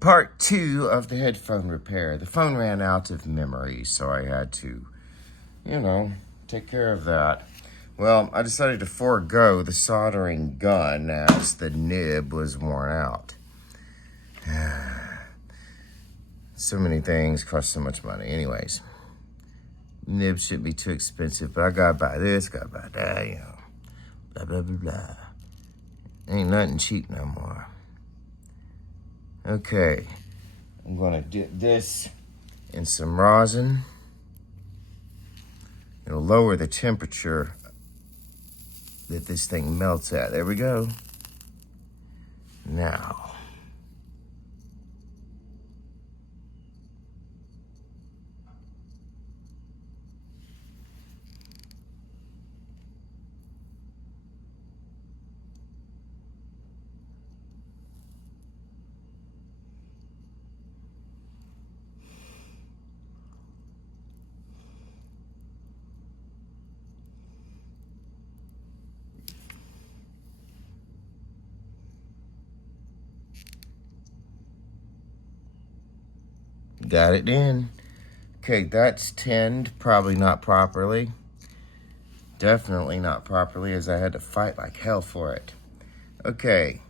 Part 2 of the headphone repair. The phone ran out of memory, so I had to, take care of that. Well, I decided to forego the soldering gun as the nib was worn out. So many things cost so much money. Anyways, nibs shouldn't be too expensive, but I gotta buy this, gotta buy that, blah, blah, blah, blah. Ain't nothing cheap no more. Okay, I'm gonna dip this in some rosin. It'll lower the temperature that this thing melts at. There we go. Now, got it in. Okay, that's tinned, probably not properly. Definitely not properly, as I had to fight like hell for it. Okay.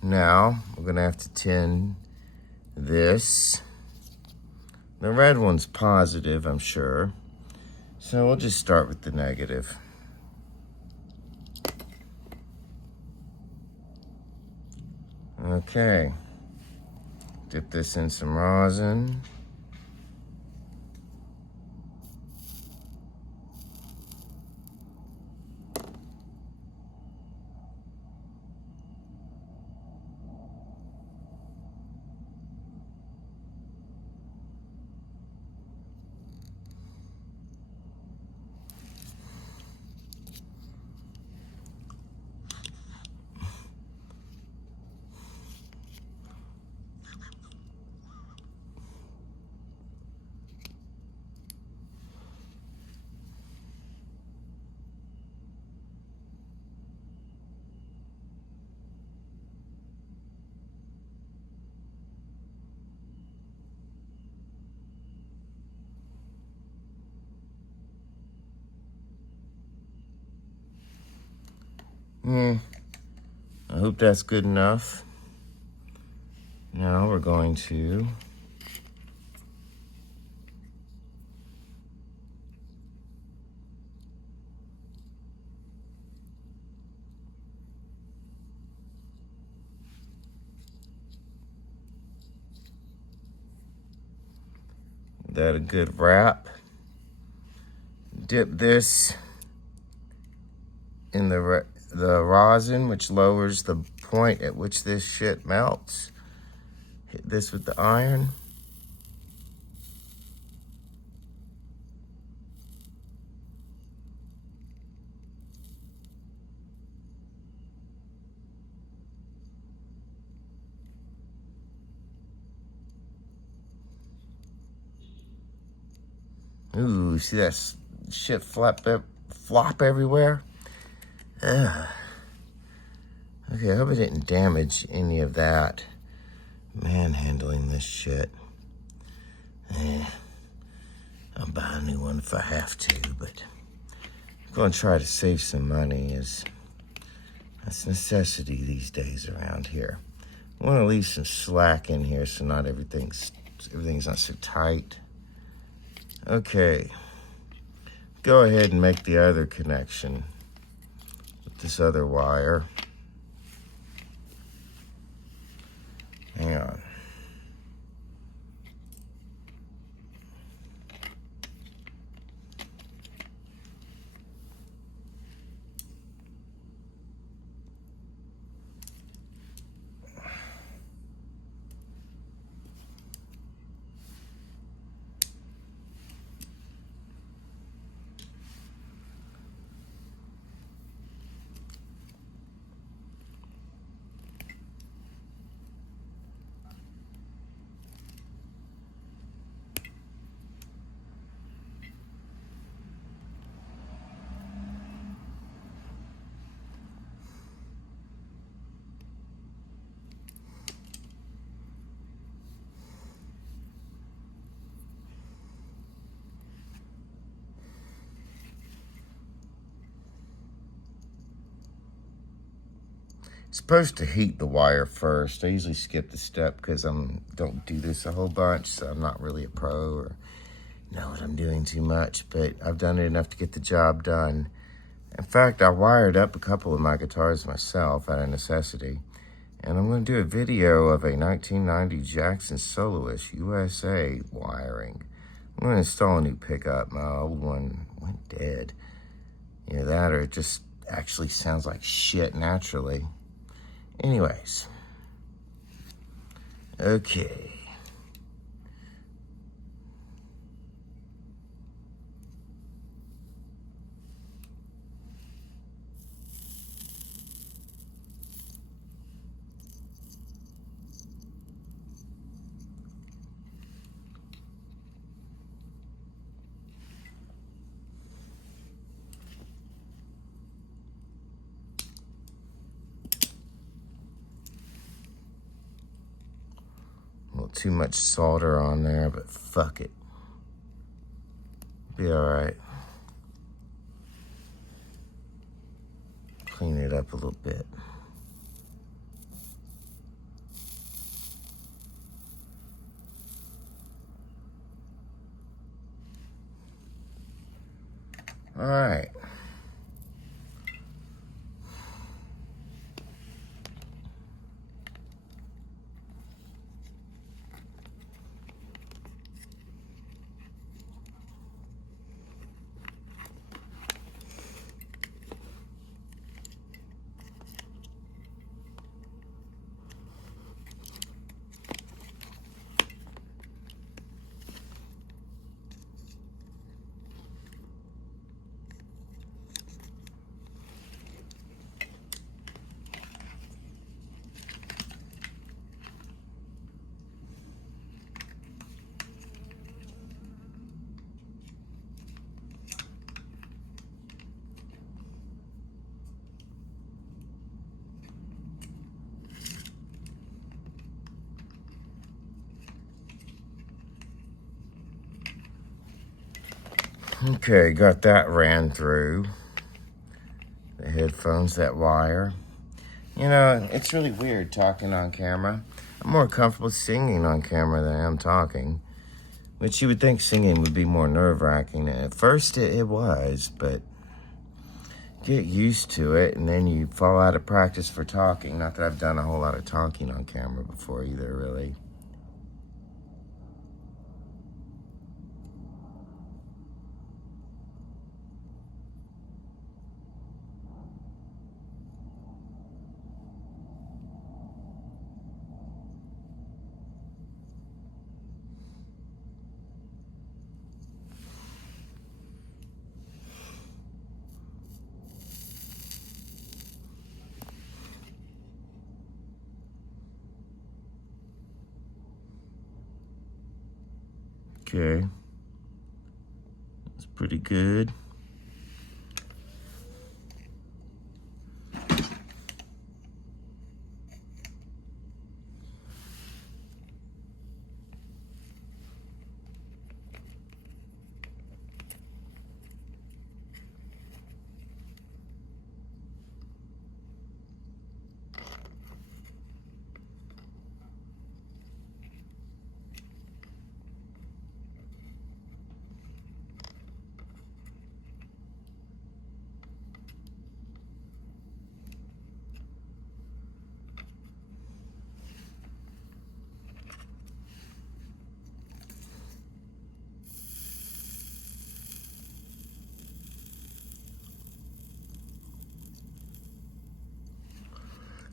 Now, we're gonna have to tin this. The red one's positive, I'm sure. So we'll just start with the negative. Okay. Dip this in some rosin. I hope that's good enough. Now we're going to give that a good wrap. Dip this in the rosin, which lowers the point at which this shit melts. Hit this with the iron. Ooh, see that shit flop everywhere? Ugh. Okay, I hope I didn't damage any of that. Manhandling this shit. I'll buy a new one if I have to, but I'm gonna try to save some money, as that's a necessity these days around here. I wanna leave some slack in here so not everything's not so tight. Okay, go ahead and make the other connection with this other wire. Hang on. supposed to heat the wire first. I usually skip the step because I don't do this a whole bunch, so I'm not really a pro or know what I'm doing too much, but I've done it enough to get the job done. In fact, I wired up a couple of my guitars myself out of necessity, and I'm going to do a video of a 1990 Jackson Soloist USA wiring. I'm going to install a new pickup. My old one went dead. You know that, or it just actually sounds like shit naturally. Anyways. Okay. A little too much solder on there, but fuck it. Be alright. Clean it up a little bit. Alright. Okay, got that ran through. The headphones, that wire. You know, it's really weird talking on camera. I'm more comfortable singing on camera than I am talking, which you would think singing would be more nerve-wracking. At first it was, but get used to it, and then you fall out of practice for talking. Not that I've done a whole lot of talking on camera before either, really. Okay. That's pretty good.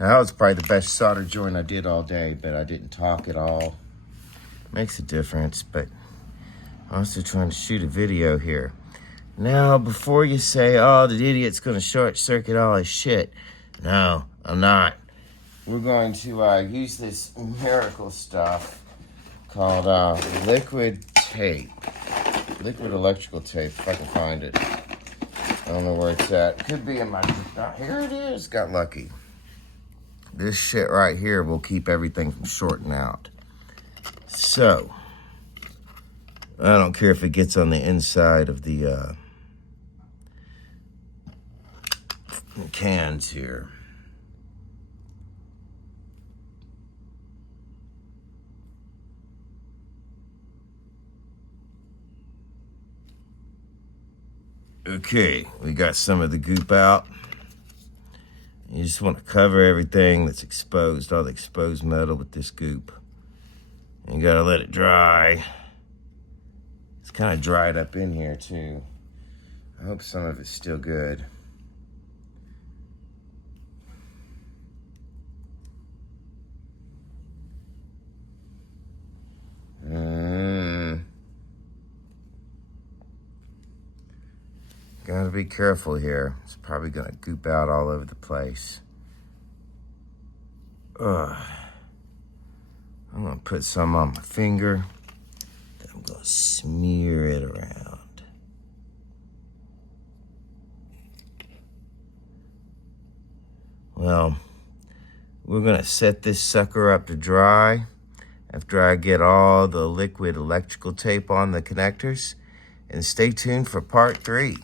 Now, that was probably the best solder joint I did all day, but I didn't talk at all. Makes a difference, but I'm also trying to shoot a video here. Now, before you say, oh, the idiot's going to short circuit all his shit. No, I'm not. We're going to use this miracle stuff called liquid tape. Liquid electrical tape, if I can find it. I don't know where it's at. Could be in my... Here it is. Got lucky. This shit right here will keep everything from shorting out. So, I don't care if it gets on the inside of the cans here. Okay, we got some of the goop out. You just want to cover everything that's exposed, all the exposed metal with this goop. And you gotta let it dry. It's kind of dried up in here too. I hope some of it's still good. Gotta be careful here. It's probably gonna goop out all over the place. Ugh. I'm gonna put some on my finger. Then I'm gonna smear it around. Well, we're gonna set this sucker up to dry after I get all the liquid electrical tape on the connectors. And stay tuned for part 3.